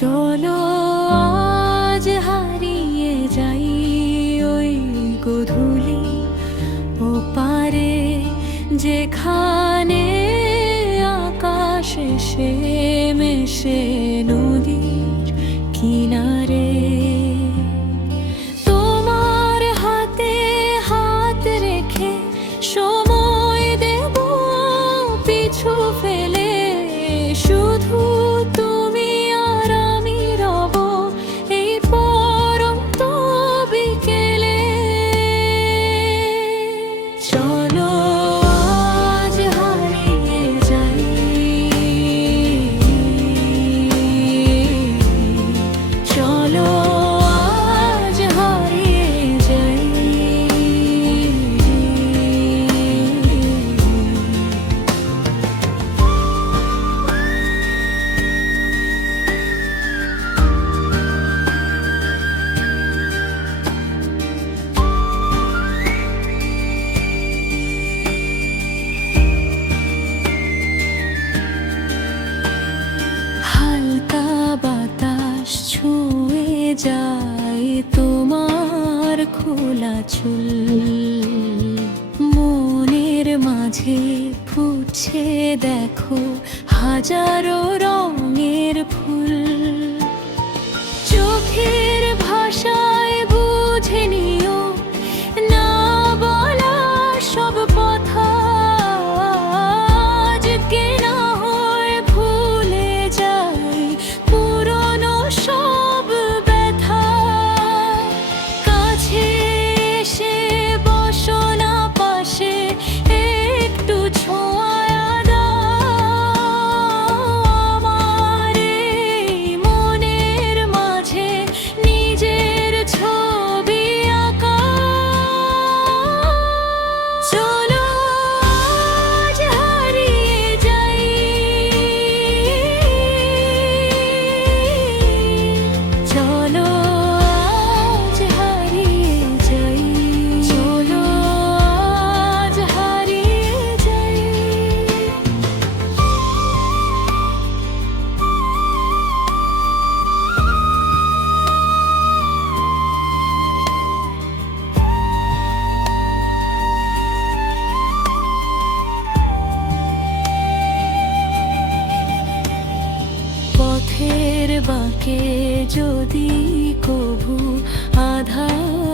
চলো আজ হারিয়ে যাই ওই গধুলি। ও পারে যেখানে যায় তোমার খোলা চুল। মনের মাঝে ফুটছে দেখো হাজারো রঙ বাকে যদি কভু আধার